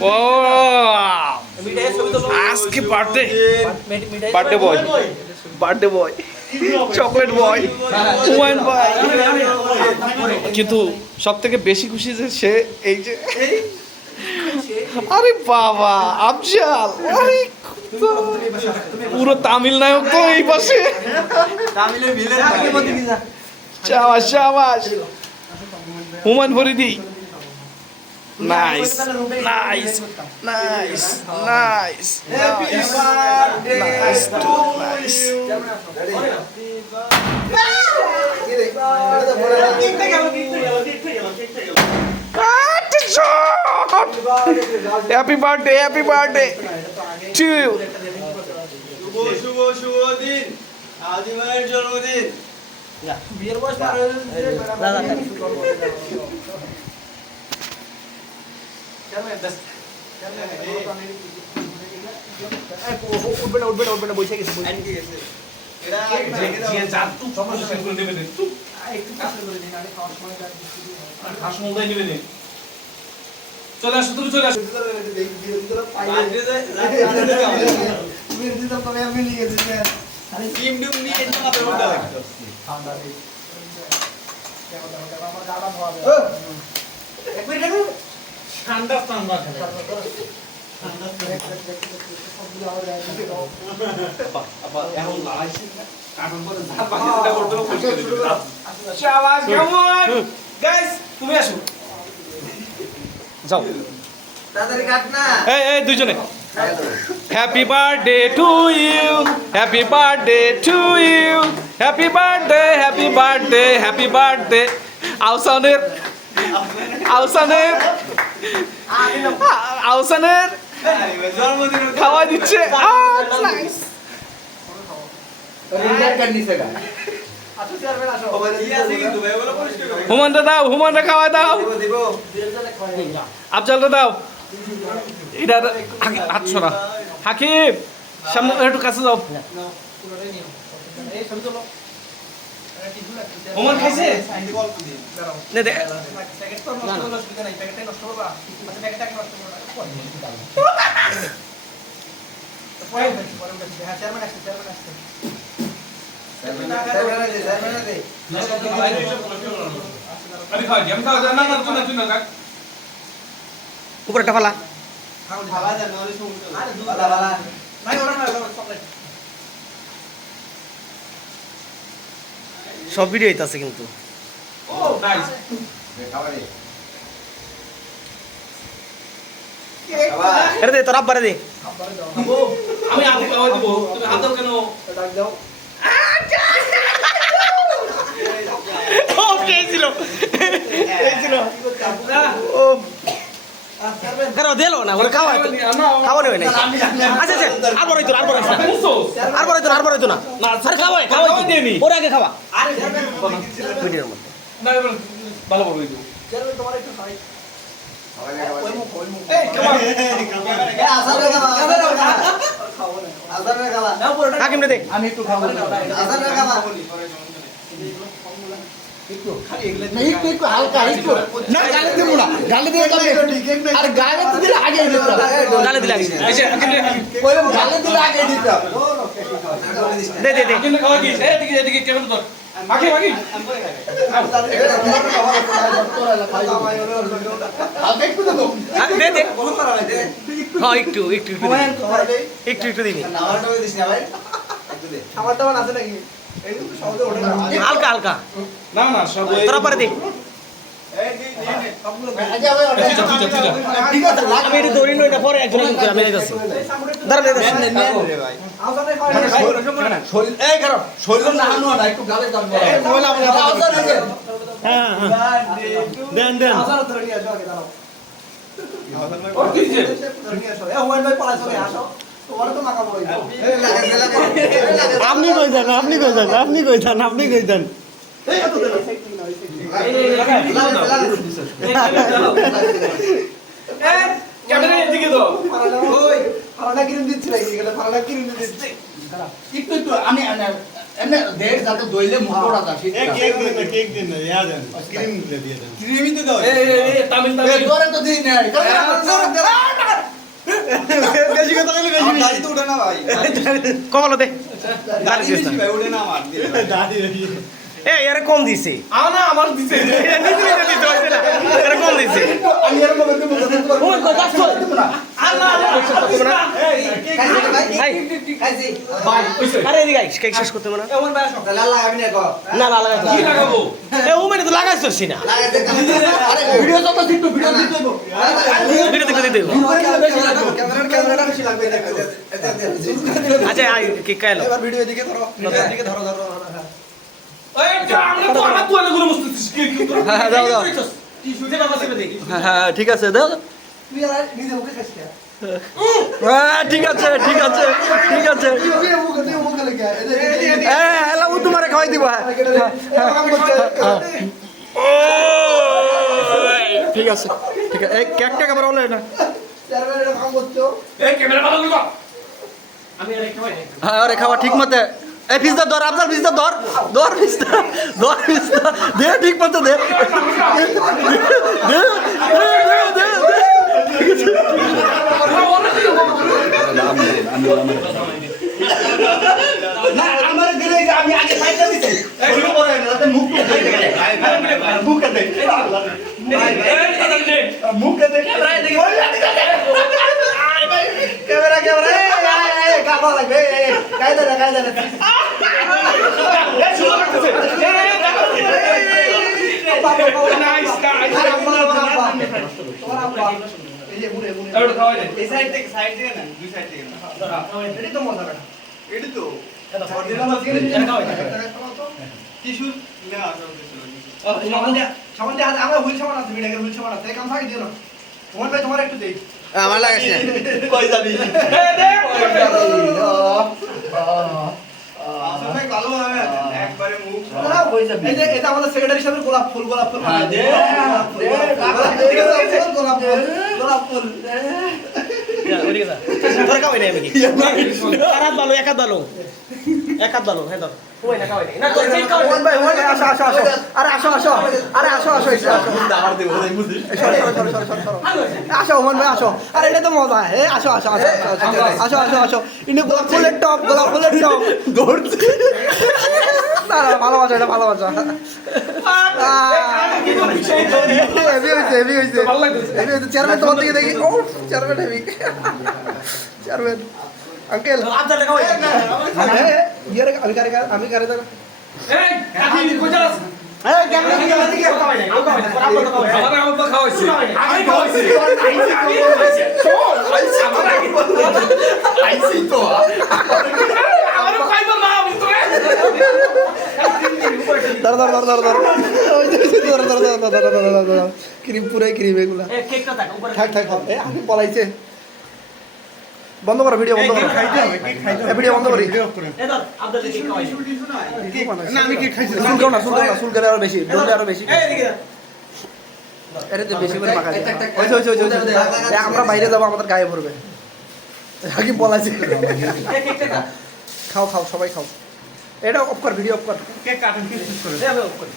ও আজকে birthday boy chocolate boy Humayun ভাই। কিন্তু সব থেকে বেশি খুশি যে সে এই যে আরে বাবা আফজাল, আরে পুরো তামিল নায়ক তো এই পাশে। শাবাশ শাবাশ Humayun Faridi. Nice nice nice nice nice nice. Happy birthday to you. শুভ দিন, আদিমায়ের জন্মদিন। বিয়ের বয়স পার হয়ে বসে গেছে। চলে আসো তুমি, চলে আসো। তুমি আসো, যাও এই দুইজনে। Happy birthday to you, happy birthday to you, happy birthday happy birthday happy birthday. আহসানের খাওয়া দিচ্ছে। হুমানটা দাও, হুমানটা খাওয়া দাও, আফজালটা দাও। এটা হাত সরা। হাকিম সামনে একটু কাছে যাও। হুমান খাইছে নে দে। উপরে ফালা সব ভিডিও হইতাছে কিন্তু। আরে দে তোর আব্বারে দে। আমি আগে খাওয়া দিব, তুমি হাত দাও কেন? ডাক দাও। ও কে ছিল? ও কারো দিলো না, ওরে খাওয়া খাওয়ানো হয় না। আচ্ছা আচ্ছা, আরবার হইতো না। না স্যার খাওয়াই দেনি, ওরে আগে খাওয়া। আরে ভিডিওর মধ্যে না ভালো ভালো হইতো। তোমার একটু খাই আমি একটু খাবো। হালকা একটু না, গালে দেবো না, গালে দিয়ে আর গালে দিলে আগে গালে দিলে আগে গালে দিলে আগে দিতাম। দে দে দে খাওয়া দিস। এদিকে এদিকে কেমন তোর মাখি মাখি হালকা একটু দাও। দে দে হ্যাঁ একটু একটু একটু একটু দিবি। আমারটা দিস না ভাই, একটু দে। আমারটা আছে নাকি? হালকা হালকা না না সব তোরা পরে দে। আমি এটা দৌড়ি নইটা পরে একজন করে আমি যাচ্ছি। দাঁড়া দে ভাই এই করো শরীর না হানো না একটু গালে দাও। হ্যাঁ হ্যাঁ দেন দেন আসার ধরে নিয়ে আসো আগে দাঁড়াও। ও কি যে ধরে নিয়ে আসো। এ ওয়ান ভাই পালা চলে আসো। তোমার তো মাকা বই। আপনি কই যান, আপনি কই যান, আপনি কই যান, আপনি কই যান। এই কত দেন ক্যামেরা এদিকে দাও। ওই ফারানা কিরম দিচ্ছি নাকি? এটা ফারানা কিরম দিচ্ছি একটু একটু আমি এমনি দেড় যাতে দইলে মুখটা যায়। কেক দিন না, কেক দিন না, ইয়া দেন ক্রিম দিয়ে দেন। ক্রিমই তো দাও। তামিল তোরে তো দিই নাই বেশি কথা বলে বেশি দাড়ি তো উঠে না ভাই কমালো দে দাড়ি বেশি ভাই উঠে না আমার দাড়ি এ এর কম দিছে আমার দিছে নিজে দিতে হইছে না এর কম দিছে আমি এর মধ্যে মুখ দিতে পারবো ওই কই যাচ্ছ ভাই ভাই কইছে আরে এদিকে আইস কেক শেষ করতে না এমন ভাই সব লাল লাগাবি না কো না না লাগাই কি লাগাবো এ ও মানে তো লাগাইছস না লাগাইতে আরে ভিডিও যত দিতো ভিডিও দিতে হইব ভিডিও দেখতে দিতে ক্যামেরাটা বেশি লাগবে আচ্ছা আই কেক খাইলো এবার ভিডিও এদিকে ধরো এদিকে ধরো এই আমরা তো আমার তুই এগুলো মুস্তিস কি হ্যাঁ, দাও, দাও। টিস্যু দে বাবা সেবে দেখি হ্যাঁ ঠিক আছে দাও তুই আর নিজে মুখে খাস না হ্যাঁ ঠিক আছে ঠিক আছে ঠিক আছে তুই মুখে লেগে হ্যাঁ হ্যালো ও তোমারে খাওয়াই দিব হ্যাঁ ঠিক আছে ঠিক আছে এই কেকটা কেমন হলো না চেয়ারম্যান এটা কাম করছো এই ক্যামেরা ভালো করো আমি আর একটা ভাই হ্যাঁ আরে খাওয়া ঠিক মতে এই পিসটা ধর আফজাল পিসটা ধর পিসটা দে ঠিক মতে দে না আমার দিলে আমি আগে ফাইটটা দিছি শুরু করে না মুখ মুখে দে মুখে দে ক্যামেরা গাবা লাগবে কায়দা শুরু করতেছে নাইস তোমার আব্বা এই যে মুড়ে এটা খাওয়াই দে এই সাইড থেকে না দুই সাইড থেকে না এটাই তো মজা লাগে এডি তো অরিজিনাল আছে খাওয়াই টিস্যু না আসলে সামনে হাতে আমার হুইল সামান আছে ভিডিওর হুইল সামান আছে কাম থাকে দিও না তোমার ভাই তোমার একটু দেই আমার লাগাস না কই যাবি এই দে আসলে ভাই ভালো হবে একবারে মুখ এই যে এটা আমাদের সেক্রেটারি সাহেবের গোলাপ ফুল গোলাপ ফুল দে গোলাপ ফুল ওদিকে যা তোর খাওয়াই নাই আমি কি তারাত ভালো একাত ভালো হ্যাঁ ধর ওই না খাওয়াই না তোর ঠিক খাওয়াই ভাই আসো আরে আসো দাবার দেব ওই বুঝি আসো ওমান ভাই আসো আরে এটা তো মজা হে আসো ইনি গোলাপ ফুলের টপ দৌড়ছে না ভালোবাসা এটা ভালোবাসা হেভি হয়েছে ভালো লাগছে চেয়ারম্যান তোমার দিকে দেখি ও চেয়ারম্যান হেভি চেয়ারম্যান আঙ্কেল আচ্ছা খাওয়াই আমি কারে দেবো এই কাকি কই যাস এই ক্যামেরা দিকে খাওয়াই নাই খাওয়াই নাই পর আপলোড খাওয়াই আমার আব্বা খাওয়াইছে আমি খাওয়াইছি আইছি তো আমার খাইবা না আমি তো ধর ক্রিম পুরাই ক্রিম এগুলা এই কেকটা থাক উপরে থাক আমি পলাইছে বন্ধ করো ভিডিও বন্ধ করো ভিডিও বন্ধ করি এই ধর আব্দুল কেক খাওয়াই না আমি কি খাইছি চুল করে আরো বেশি ডলে আরো বেশি এই এদিকে এরে তো বেশি করে মাখা ওই আমরা বাইরে যাব আমাদের গায়ে পড়বে হাকিম পলাইছে এই কেকটা খা খাও সবাই খাও এটা অফ কর ভিডিও অফ কর কেক কাটেন কি শেষ করে দে আমি অফ করি